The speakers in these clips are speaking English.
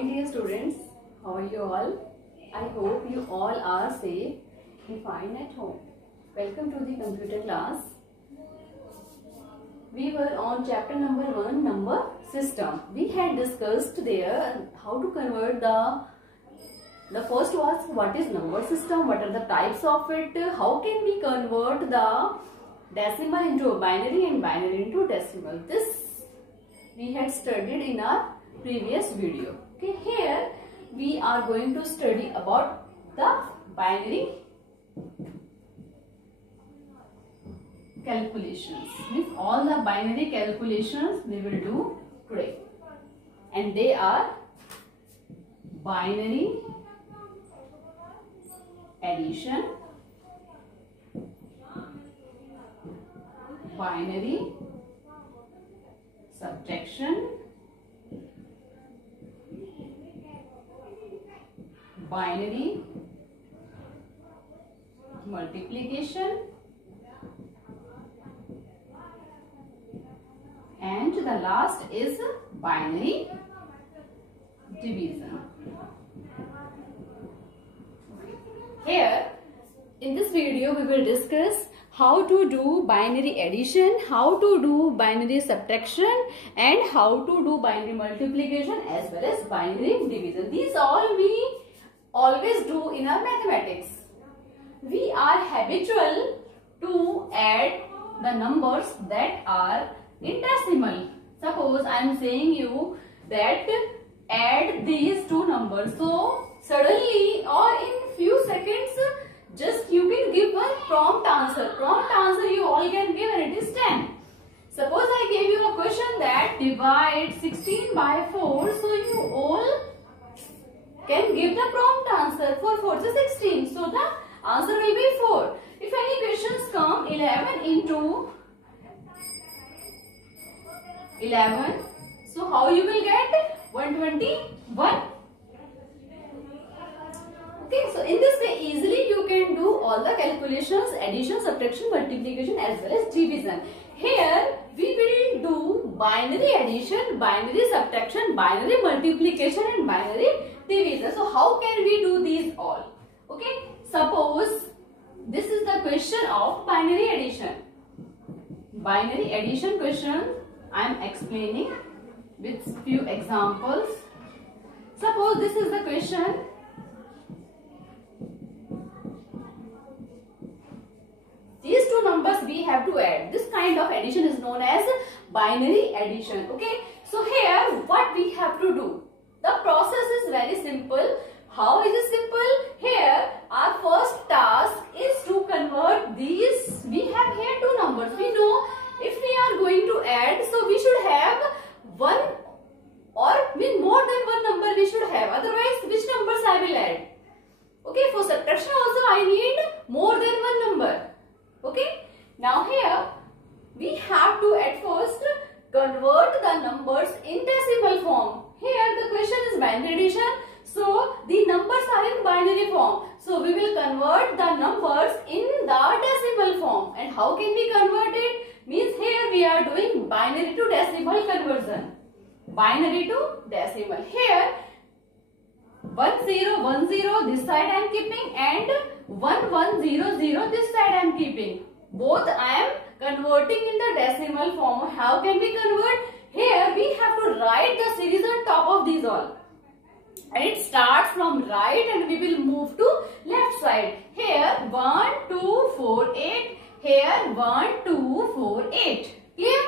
morning, dear students. How are you all? I hope you all are safe and fine at home. Welcome to the computer class. We were on chapter number 1, number system. We had discussed there how to convert the first was what is number system, what are the types of it, how can we convert the decimal into a binary and binary into decimal. This we had studied in our previous video. Okay, here we are going to study about the binary calculations. Means all the binary calculations we will do today, and they are binary addition, binary subtraction, binary multiplication, and the last is binary division. Here in this video we will discuss how to do binary addition, how to do binary subtraction, and how to do binary multiplication as well as binary division. These all we always do in our mathematics. We are habitual to add the numbers that are in decimal. Suppose I am saying you that add these two numbers. So suddenly or in few seconds just you can give one prompt answer. Prompt answer you all can give, and it is 10. Suppose I gave you a question that divide 16 by 4. So you all can give the prompt answer. For 4 is 16. So the answer will be 4. If any questions come 11 into 11. So how you will get 121? Okay, so in this way easily you can do all the calculations, addition, subtraction, multiplication as well as division. Here we will do binary addition, binary subtraction, binary multiplication and binary division. So how can we do these all? Okay, suppose this is the question of binary addition. Binary addition question I am explaining with few examples. Suppose this is the question. These two numbers we have to add. This kind of addition is known as binary addition. Okay. So here what we have to do? The process is very simple. How is it simple? Here our first task is to convert these. We have here two numbers. We know if we are going to add, so we should have one or more than one number we should have. Otherwise, which numbers I will add? Okay, for subtraction also I need more than one number. Okay, now here we have to at first convert the numbers in decimal form. Here the question is binary addition, so the numbers are in binary form. So we will convert the numbers in the decimal form. And how can we convert it? Means here we are doing binary to decimal conversion. Binary to decimal. Here 1010 this side I am keeping and 1100 this side I am keeping. Both I am converting in the decimal form. How can we convert? Here we have to write the series on top of these all. And it starts from right and we will move to left side. Here 1, 2, 4, 8. Here 1, 2, 4, 8. Clear?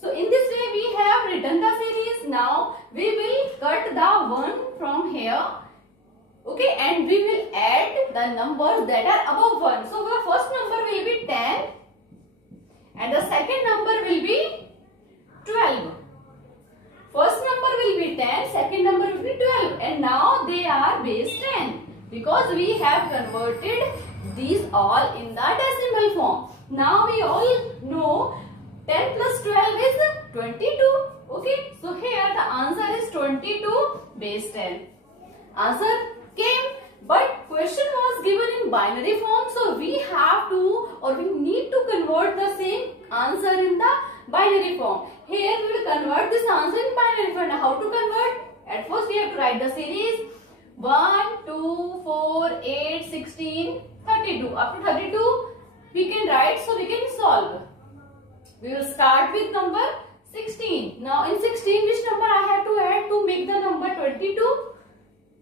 So in this way we have written the series. Now we will cut the 1 from here. Okay, and we will add the numbers that are above 1. So the first number will be 10 and the second number will be 12. First number will be 10, second number will be 12, and now they are base 10 because we have converted these all in the decimal form. Now we all know 10 plus 12 is 22. Okay, so here the answer is 22 base 10. Answer came, but question was given in binary form, so we have to or we need to convert the same answer in the binary form. Here we will convert this answer in binary form. How to convert? At first we have to write the series 1, 2, 4, 8, 16, 32. Up to 32 we can write, so we can solve. We will start with number 16. Now in 16 which number I have to add to make the number 22?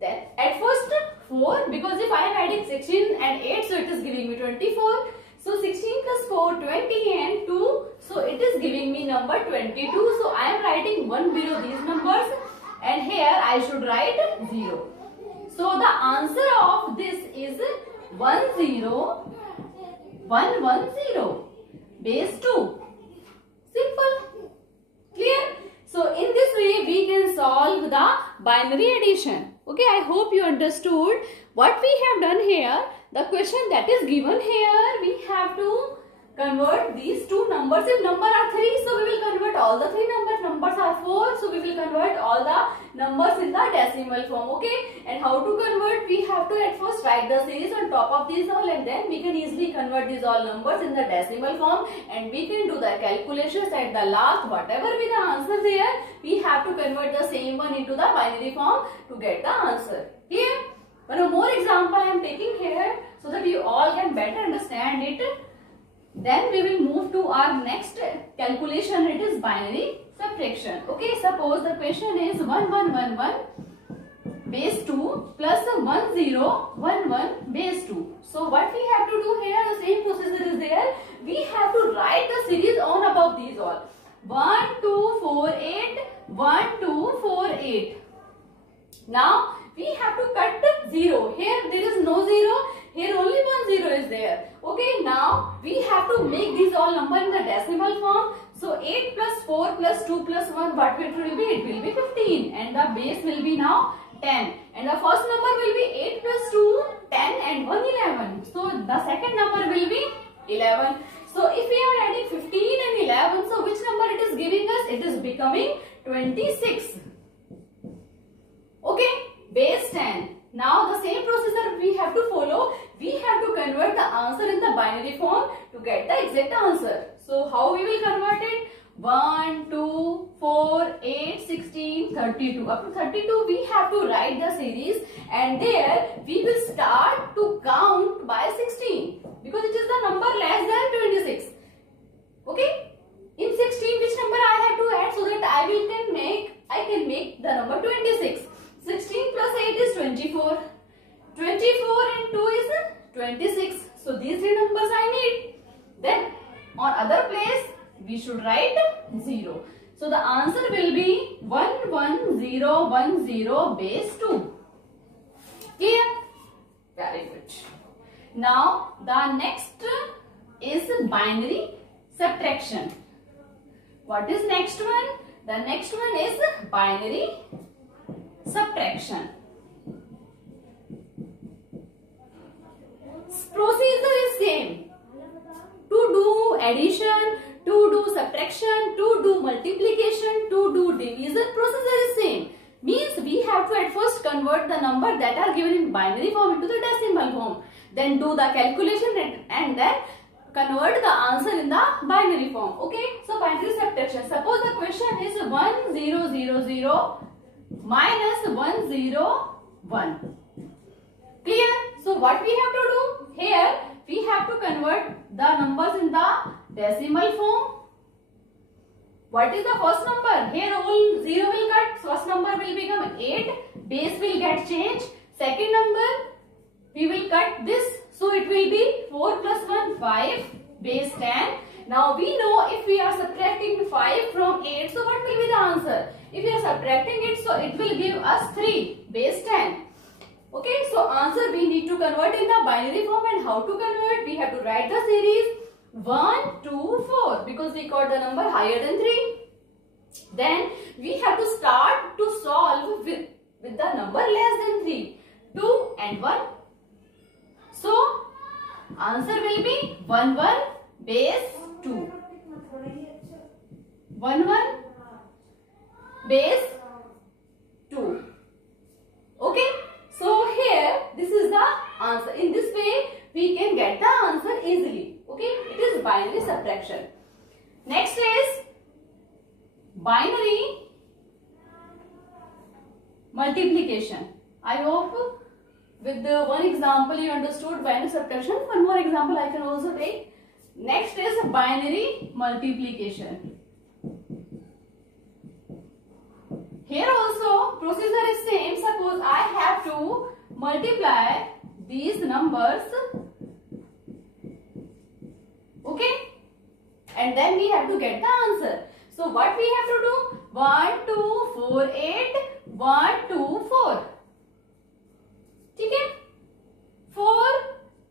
Then at first 4, because if I am adding 16 and 8, so it is giving me 24. So 16 plus 4, 20 and 2, so it is giving me number 22. So I am writing 1 below these numbers and here I should write 0. So the answer of this is 10110 base 2. Simple. Clear? So in this way we can solve the binary addition. Okay, I hope you understood what we have done here. The question that is given here, we have to convert these two numbers. If number are 3, so we will convert all the 3 numbers. Numbers are 4, so we will convert all the numbers in the decimal form. Okay, and how to convert? We have to at first write the series on top of these all, and then we can easily convert these all numbers in the decimal form, and we can do the calculations at the last. Whatever be the answer there, we have to convert the same one into the binary form to get the answer. Clear? One more example I am taking here so that you all can better understand it. Then we will move to our next calculation. It is binary subtraction. Okay, suppose the question is 1111 base 2 plus 1011 base 2. So what we have to do here, the same procedure is there. We have to write the series on above these all. 1, 2, 4, 8, 1, 2, 4, 8. Now we have to cut 0. Here there is no 0. Here only 1 0 is there. Okay, now we have to make these all number in the decimal form. So 8 plus 4 plus 2 plus 1, what it will be? It will be 15, and the base will be now 10. And the first number will be 8 plus 2, 10 and 1, 11. So the second number will be 11. So if we are adding 15 and 11, so which number it is giving us? It is becoming 26. Okay, base 10. Now the same procedure we have to follow. We have to convert the answer in the binary form to get the exact answer. So how we will convert it? 1, 2, 4, 8, 16, 32. Up to 32 we have to write the series, and there we will start to count by 16 because it is the number less than 26. Okay? In 16 which number I have to add so that I can make the number 26. 16 plus 8 is 24. 24 and 2 is 26. So these three numbers I need. Then on other place we should write 0. So the answer will be 11010 base 2. Clear? Very good. Now the next is binary subtraction. What is next one? The next one is binary subtraction. Procedure is same. To do addition, to do subtraction, to do multiplication, to do division, procedure is same. Means we have to at first convert the number that are given in binary form into the decimal form. Then do the calculation and then convert the answer in the binary form. Okay. So binary subtraction. Suppose the question is 1000 minus 101. Clear? So what we have to do? Here we have to convert the numbers in the decimal form. What is the first number? Here all 0 will cut. First number will become 8. Base will get changed. Second number we will cut this. So it will be 4 plus 1, 5. Base 10. Now we know if we are subtracting 5 from 8. So what will be the answer? If we are subtracting it, so it will give us 3. Base 10. Okay, so answer we need to convert in the binary form, and how to convert? We have to write the series 1, 2, 4 because we got the number higher than 3. Then we have to start to solve with the number less than 3. 2 and 1. So answer will be 1, 1 base 2. 1, 1 base 2. Okay. So here this is the answer. In this way we can get the answer easily. Okay. It is binary subtraction. Next is binary multiplication. I hope with the one example you understood binary subtraction. One more example I can also take. Next is binary multiplication. Here also procedure is same. Suppose I have to multiply these numbers, okay, and then we have to get the answer. So what we have to do? 1 2 4 8 1 2 4. Okay, 4,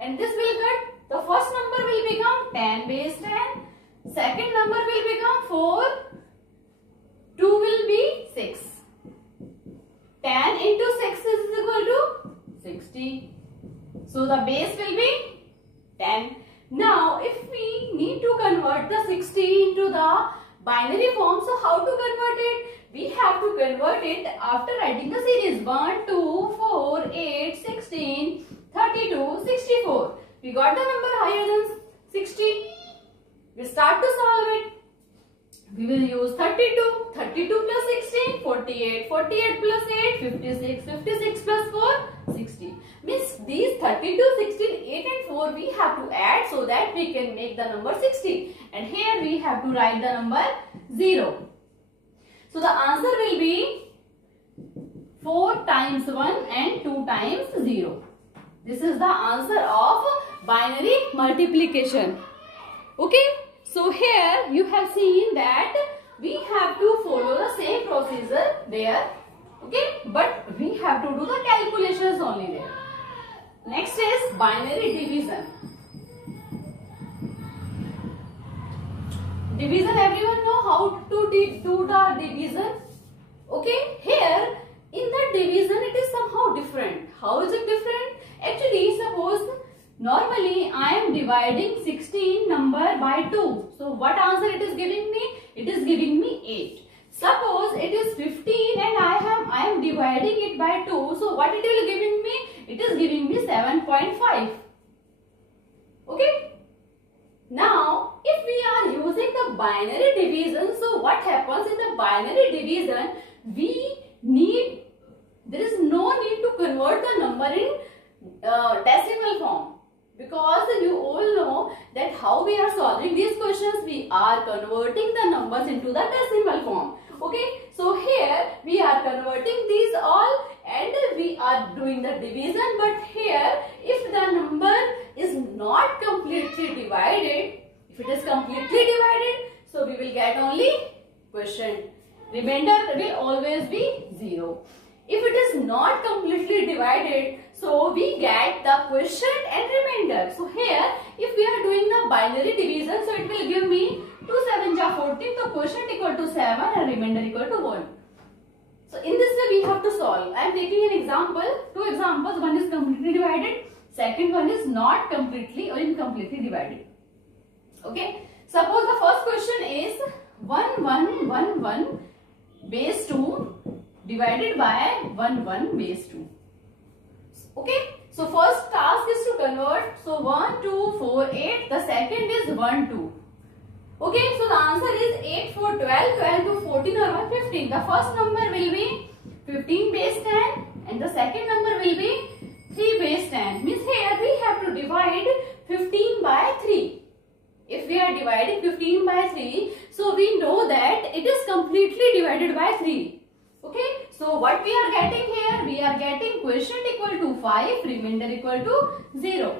and this will cut. The first number will become 10 base 10. Second number will become 4. 2 will be 6. 10 into 6 is equal to 60. So the base will be 10. Now if we need to convert the 60 into the binary form, so how to convert it? We have to convert it after writing the series 1, 2, 4, 8, 16, 32, 64. We got the number higher than 60. We start to solve it. We will use 32. 32 plus 16, 48. 48 plus 8, 56. 56 plus 4, 60. Means these 32, 16, 8 and 4 we have to add so that we can make the number 60. And here we have to write the number 0. So the answer will be 4 times 1 and 2 times 0. This is the answer of binary multiplication. Okay. So here you have seen that we have to follow the same procedure there. Okay. But we have to do the calculations only there. Next is binary division. Division, everyone know how to do the division. Okay. Here in the division it is somehow different. How is it different? Actually, suppose normally I am dividing 16 number by 2. So what answer it is giving me? It is giving me 8. Suppose it is 15 and I am dividing it by 2. So what it will giving me? It is giving me 7.5. Okay. Now if we are using the binary division, so what happens in the binary division? There is no need to convert the number in decimal form, because you all know that how we are solving these questions. We are converting the numbers into the decimal form. Okay, so here we are converting these all and we are doing the division. But here if the number is not completely divided, if it is completely divided, so we will get only quotient. Remainder will always be 0. If it is not completely divided, so we get the quotient and remainder. So here, if we are doing the binary division, so it will give me 2 7 ja 14, so quotient equal to 7 and remainder equal to 1. So in this way we have to solve. I am taking an example, 2 examples. One is completely divided, second one is not completely or incompletely divided. Okay. Suppose the first question is 1 1 1 1 base 2 divided by 1 1 base 2. Okay. So first task is to convert. So 1 2 4 8. The second is 1 2. Okay. So the answer is 8 4 12. 12 to 14 or 1 15. The first number will be 15 base 10 and the second number will be 3 base 10. Means here we have to divide 15 by 3. If we are dividing 15 by 3, so we know that it is completely divided by 3. Okay, so what we are getting here? We are getting quotient equal to 5, remainder equal to 0.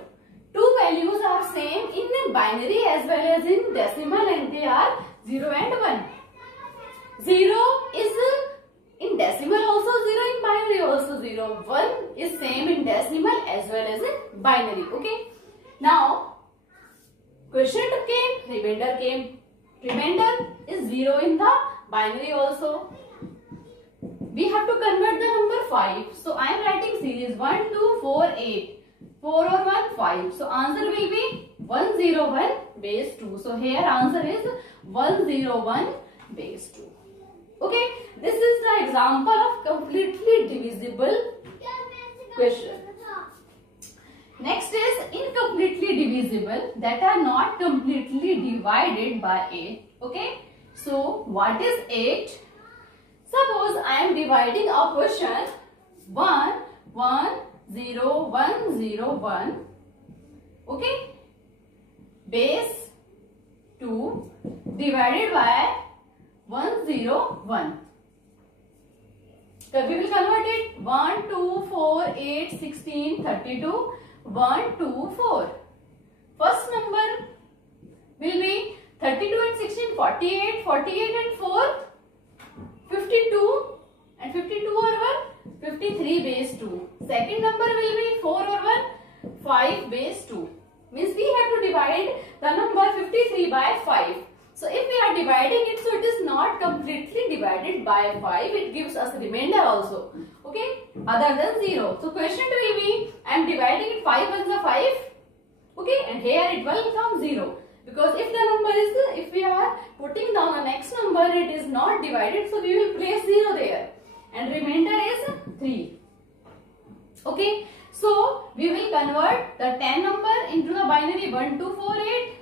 Two values are same in binary as well as in decimal, and they are 0 and 1. 0 is in decimal also 0, in binary also 0. 1 is same in decimal as well as in binary. Okay, now quotient came, remainder came. Remainder is 0 in the binary also. We have to convert the number 5. So I am writing series 1, 2, 4, 8. 4 or 1, 5. So answer will be 101 base 2. So here answer is 101 base 2. Okay. This is the example of completely divisible question. Next is incompletely divisible, that are not completely divided by 8. Okay. So what is 8? Suppose I am dividing a question 1 1 0 1 0 1, okay, base 2 divided by 1 0 1. So we will convert it 1 2 4 8 16 32 1 2 4. First number will be 32 and 16 48, 48 and 4 52 and 52 over 1 53 base 2. Second number will be 4 over 1 5 base 2. Means we have to divide the number 53 by 5. So if we are dividing it, so it is not completely divided by 5. It gives us remainder also. Okay, other than 0. So question will be, I am dividing it 5 ones are 5. Okay, and here it will come 0. Because if the number is, if we are putting down the next number, it is not divided, so we will place 0 there. And remainder is 3. Okay, so we will convert the 10 number into the binary 1 2 4 8.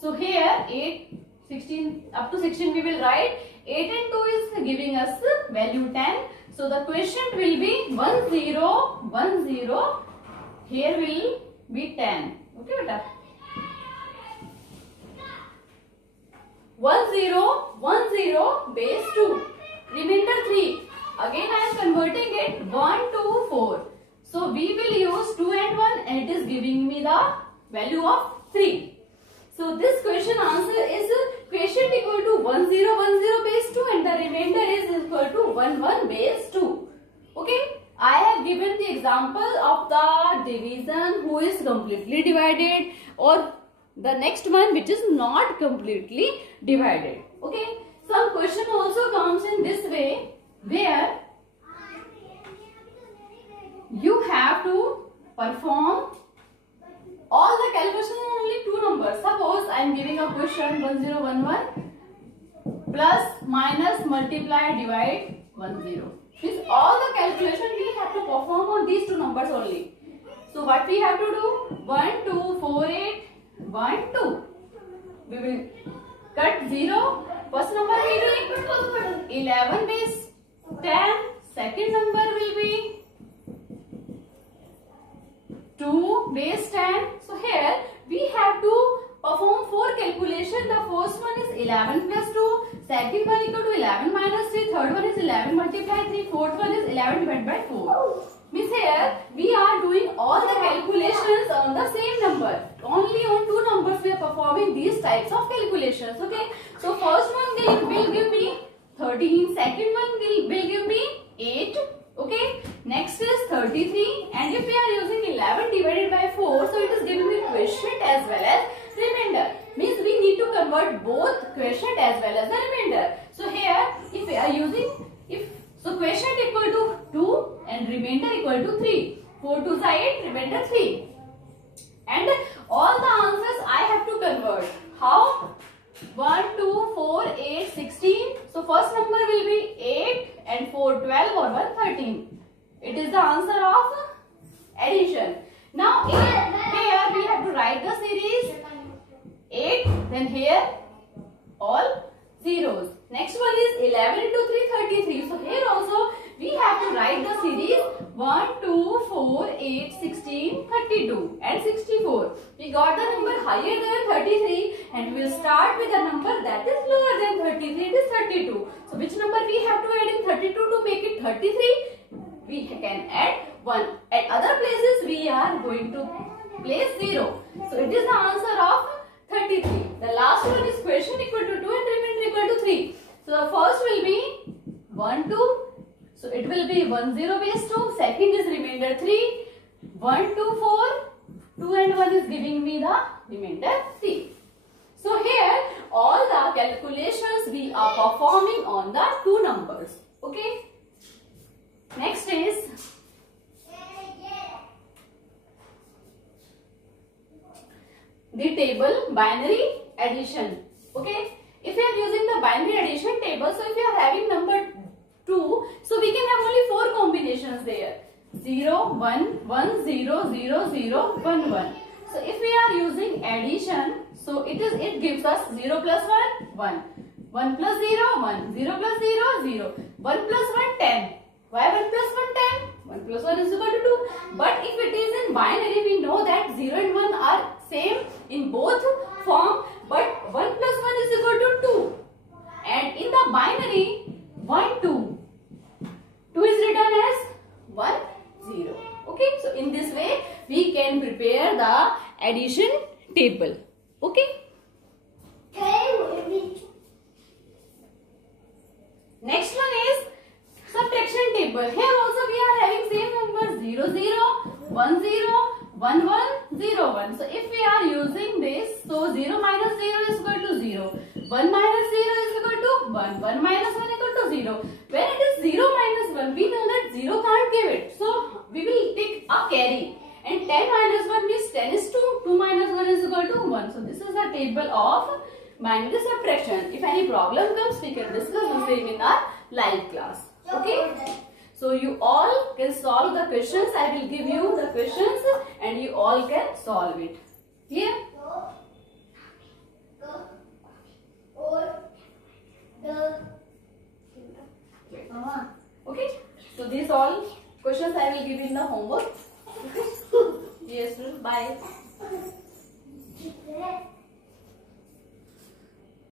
So here 8 16 up to 16 we will write. 8 and 2 is giving us value 10. So the quotient will be 1 0 1 0. Here will be 10. Okay, beta. 1 0 1 0 base 2. Remainder 3. Again I am converting it 1 2 4. So we will use 2 and 1 and it is giving me the value of 3. So this question answer is quotient equal to 1 0 1 0 base 2 and the remainder is equal to 1 1 base 2. Okay, I have given the example of the division who is completely divided or the next one which is not completely divided. Okay, some question also comes in this way where you have to perform all the calculations on only two numbers. Suppose I am giving a question 1011 plus minus multiply divide 10. Means all the calculation we have to perform on these two numbers only. So what we have to do? 1 2 4 8 1 2. We will cut 0. First number will be 11 base 10. Second number will be 2 base 10. So here we have to perform 4 calculations. The first one is 11 plus 2. Second one equal to 11 minus 3. Third one is 11 multiply 3. Fourth one is 11 divided by 4. Means here we are doing all the calculations on the same number. Only on two numbers we are performing these types of calculations. Okay. So first one will give me 13. Second one will give me 8. Okay. Next is 33. And if we are using 11 divided by 4, so it is giving me quotient as well as remainder. Means we need to convert both quotient as well as the remainder. So here if we are using, so quotient equal to 2 and remainder equal to 3. 4 2 is 8, remainder 3. And all the answers I have to convert. How? 1 2 4 8 16. So first number will be 8 and 4 12 or 1 13. It is the answer of addition. Now here we have to write the series 8, then here all zeros. Next one is 11 into 3 33. So here also we have to write the series 1 2 4 8 16 32 and 64. We got the number higher than 33 and we will start with a number that is lower than 33. It is 32. So which number we have to add in 32 to make it 33? We can add 1. At other places we are going to place 0. So it is the answer of 33. The last one is quotient equal to 2 and remainder equal to 3. So the first will be 1 2. So it will be 1 0 base 2. Second is remainder 3. 1 2 4. 2 and 1 is giving me the remainder 3. So here all the calculations we are performing on the two numbers. Okay. Next is the table binary addition. Okay. If you are using the binary addition table, so if you are having number 2, so we can have only 4 combinations there. 0 1 1 0 0 0 1 1. So if we are using addition, so it gives us 0 plus 1 1. 1 plus 0 1. 0 plus 0 0. 1 plus 1, 10. Why 1 plus 1, 10? 1 plus 1 is equal to 2. But if it is in binary, we know that 0 and 1 are same in both form. But 1 plus 1 is equal to 2. And in the binary, 1, 2. 2 is written as 1, 0. Okay. So in this way, we can prepare the addition table. Okay. Next one is subtraction table. Here also we are having same numbers 0, 0, 1, 0, 1, 1, 0, 1. So if we are using this, so 0 minus 0 is equal to 0. 1 minus 0 is equal to 1. 1 minus 1 is equal to 0. When it is 0 minus 1, we know that 0 can't give it. So we will take a carry. And 10 minus 1 means 10 is 2. 2 minus 1 is equal to 1. So this is the table of binary subtraction. If any problem comes, we can discuss the same in our live class. Okay. So you all can solve the questions. I will give you the questions and you all can solve it. Clear? Okay. So these all questions I will give in the homework. Okay. Yes, bye.